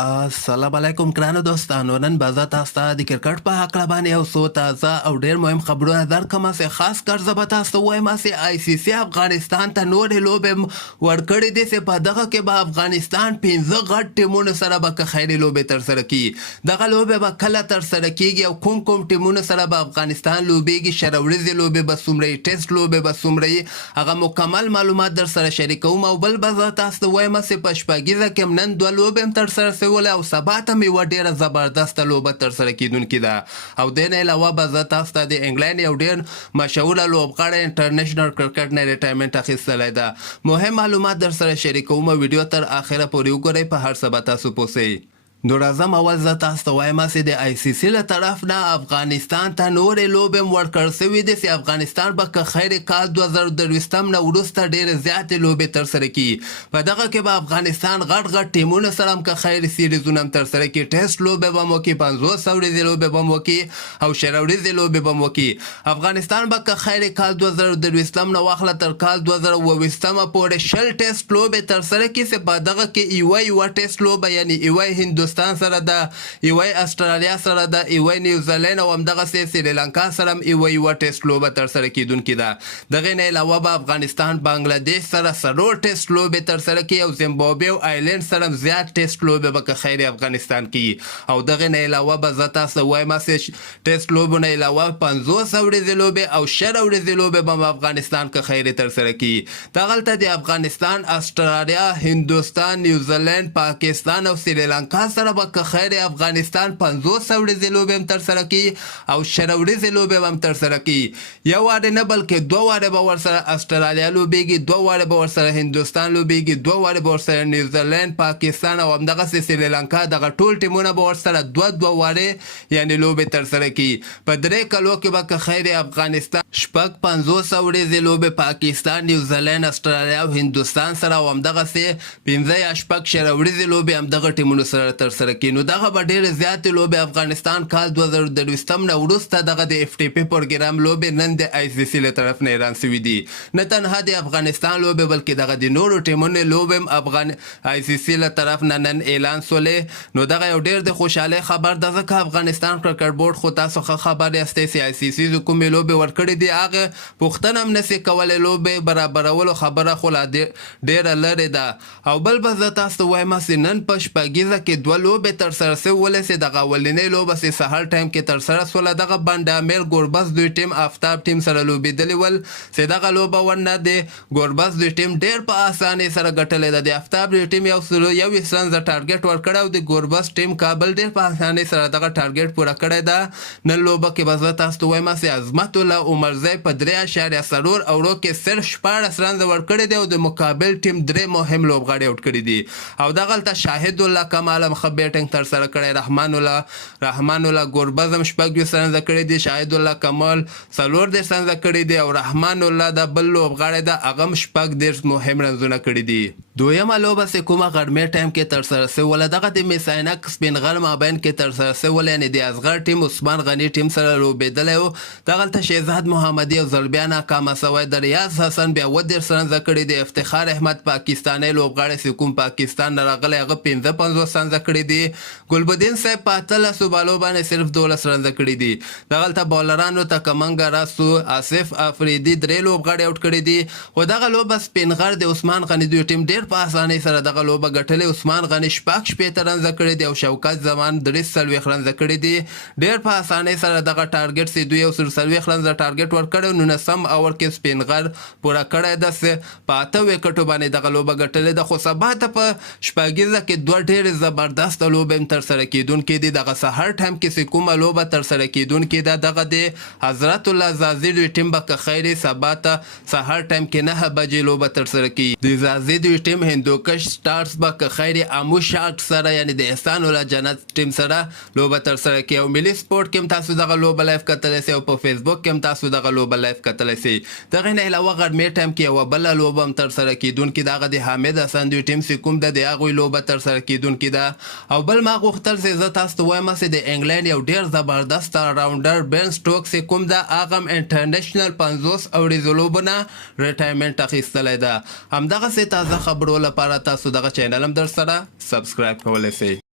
السلام علیکم ګرانو دوستانو. نن به زه تاسو ته د کرکټ په هکله باندې یو څو تازه او ډېر مهم خبرونه درکړم. خاص کر زه به تاسو ته وایم چې آی سی سی افغانستان ته نورې لوبې ورکړې دي چې په دغه کې به افغانستان 15 غټ ټیمونو سره به که خیري لوبې ترسره کړي. دغه لوبې به کله ترسره کیږي او کوم ټیمونو سره به افغانستان لوبېږي، شروریزې لوبې به څومره وي، ټیسټ لوبې به څومره وي، هغه مکمل معلومات در سره شریکوم. او بل به زه تاسو ته وایم چې په شپږیزه کې نن 2 لوبې هم ترسره سوله او سبا ته مې یوه ډېره زبردسته لوبه ترسره کیدونکې ده. او دې نه علاوه به زه تاسو ته د انګلینډ یو ډېر مشهوره لوبغاړی انټرنیشنل کرکټ نه ریټایرمنټ اخیستلی ده. مهم معلومات در سره شریکوم. ویډیو تر اخره پورې وګورئ، په هر څه به تاسو پوه سئ. نو راځم اول زه تاسو ته وایم چې د آی سی سی له طرف نه افغانستان ته نورې لوبې هم ورکړل سوي دي چې افغانستان به که خیر کال 2023 نه وروسته ډېرې زیاتې لوبې ترسره کړي. په دغه کې به افغانستان غټ ټیمونو سره هم که خیر سیریزونه هم ترسره کړي، ټیسټ لوبې به هم وکړي، 50 ورځې لوبې به هم وکړي او شل ورځې لوبې به هم وکړي. افغانستان به که خیر کال 2023 نه واخله تر کال 2028 پورې 10 ټیسټ لوبې ترسره کړي چې په دغه کې یوه ټیسټ لوبه یعنې یوه هندوستان سره ده، یوه استرالیا سره ده، یوه نیوزیلینډ او همدغسې سریلانکا سره هم یوه ټیسټ لوبه ترسره کیدونکې ده. دغې نه علاوه به افغانستان بنګلادیش سره 4 ټیسټ لوبې ترسره کړي او زیمبابوې او آیلینډ سره هم زیات ټیسټ لوبې به که خیر افغانستان کوي. او دغې نه علاوه به زه تاسو وایم چې ټیسټ لوبو نه علاوه 50 ورځې لوبې او 10 ورځې لوبې به افغانستان که خیر ترسره کړي. دغلته د افغانستان، استرالیا، هندوستان، نیوزیلینډ، پاکستان او سریلانکا سره به که خیر افغانستان 50 ورځې لوبې هم ترسره کړي او 10 ورځې لوبې هم ترسره کړي. یو وارې نه بلکې 2 وارې به ورسره استرالیا لوبېږي، 2 وارې به ورسره هندوستان لوبېږي، 2 وارې به ورسره نیوزیلینډ، پاکستان او همدغسې سریلانکا، دغه ټول ټیمونه به ورسره 2 وارې یعنې لوبې ترسره کړي. په 3 کلو کې به که خیر افغانستان 50 ورځې لوبې پاکستان، نیوزیلینډ، استرالیا او هندوستان سره او همدغسې 15 یا 10 ورځې لوبې همدغه ټیمونو سره ترسره کړي. نو دغه به ډېرې زیاتې لوبې افغانستان کال 2023 نه وروسته دغه د اف ټي پي پروګرام لوبې نن د آی سی سی له طرف نه اعلان سوي دي. نه تنها د افغانستان لوبې بلکې دغه د نورو ټیمونو لوبې هم آی سی سی له طرف نه نن اعلان سولې. نو دغه یو ډېر د خوشحالۍ خبر ده، ځکه افغانستان کرکټ بورډ خو تاسو ښه خبر یاستئ چې آی سی سی کومې لوبې ورکړې دي هغه پوښتنه هم نسي کولی. لوبې برابرولو خبره خو لا ډېره لرې ده. او بل به زه تاسو ته وایم چې نن په شپږیزه کې 2 لوبې ترسره سوله چې دغه اولنۍ لوبه چې سهار ټایم کې ترسره سوله، دغه بنډامیر ګوربز دوی ټیم آفتاب ټیم سره لوبېدلي ول چې دغه لوبه ورنه د ګوربز دوی ټیم ډېر په اسانۍ سره ګټلې ده. د آفتاب دوی ټیم 120 رنز ټارګټ ورکړی او د ګوربز ټیم کابل ډېر په اسانۍ سره دغه ټارګټ پوره کړی ده. نن لوبه کې به زه تاسو ته وایم چې عظمت الله عمرزی په 3.4 اوورو کې صرف 14 رنز ورکړي دي او د مقابل ټیم 3 مهم لوبغاړي آوټ کړي دي. او دغلته شاهد الله کمال هم ښه بیټنګ ترسره کړی، رحمان الله ګوربز هم 26 رنزه کړي دي، شاهد الله کمال 14 رنزه کړي دي او رحمان الله د بل لوبغاړی ده هغه هم 14 مهم رنزونه کړي دي. دویمه لوبه چې کومه غرمې ټایم کې ترسره سوله دغه د میساینک سپین غر مابین کې ترسره سوله، یعنې د اصغر ټیم عثمان غني ټیم سره لوبېدلی و. دغلته شهزاد محمدي او ضربیا ناکامه سوی د ریاض حسن بیا 30 رنزه کړي دي. افتخار احمد پاکستانی لوبغاړی چې کوم پاکستان نه راغلی هغه 55 رنزه کړي دي. ګلبدین صاحب په 18 بالو باندې صرف 12 رنزه کړي دي. دغلته بالرانو ته کمنګ راسو، آصف افریدي 3 لوبغاړي آوټ کړي دي. خو دغه لوبه سپین غر د عثمان غني دوی ټیم ډېر په اسانۍ سره دغه لوبه ګټلې. عثمان غني 16 رنزه کړي دي او شوکت زمان 43 رنزه کړي دي. ډېر په اسانۍ سره دغه ټارګټ چې دوی 40 رنزه ټارګټ ورکړی، 19 اوور کې سپین غر پوره کړی ده. په 8 وکټو باندې دغه لوبه ګټلې ده. خو سبا ته په شپږیزه کې 2 ډېرې زبردست لوبې هم ترسره کیدونکې دي. دغه سهار ټایم کې چې کومه لوبه ترسره کیدونکې ده دغه د حضرت الله زازي دوی ټیم به که خیر سبا ته سهار ټایم کې 9 بجې لوبه ترسره کوي. د زازي دوی ټیم هندوکش سټارز به که خیر امو شارک سره یعنې د احسان الله جنت ټیم سره لوبه ترسره کوي. او ملي سپورټ کې هم تاسو دغه لوبه لایف کتلی سئ او په فیسبوک کې هم تاسو دغه لوبه لایف کتلی سئ. دغې نه علاوه غرمې ټایم کې یوه بله لوبه هم ترسره کیدونکې ده، هغه د حامد حسن دوی ټیم چې کوم ده د هغوی لوبه ترسره کیدونکې ده. او بل ما غوښتل چې زه تاسو ته وایم چې د انګلینډ یو ډېر زبردست راونډر بین سټوکس چې کوم ده هغه هم انټرنیشنل 50 اوریزو لوبو نه ریټایرمنټ اخیستلی ده. همدغسې تازه خبرو لپاره تاسو دغه چینل هم در سره سبسکرایب کولی سئ.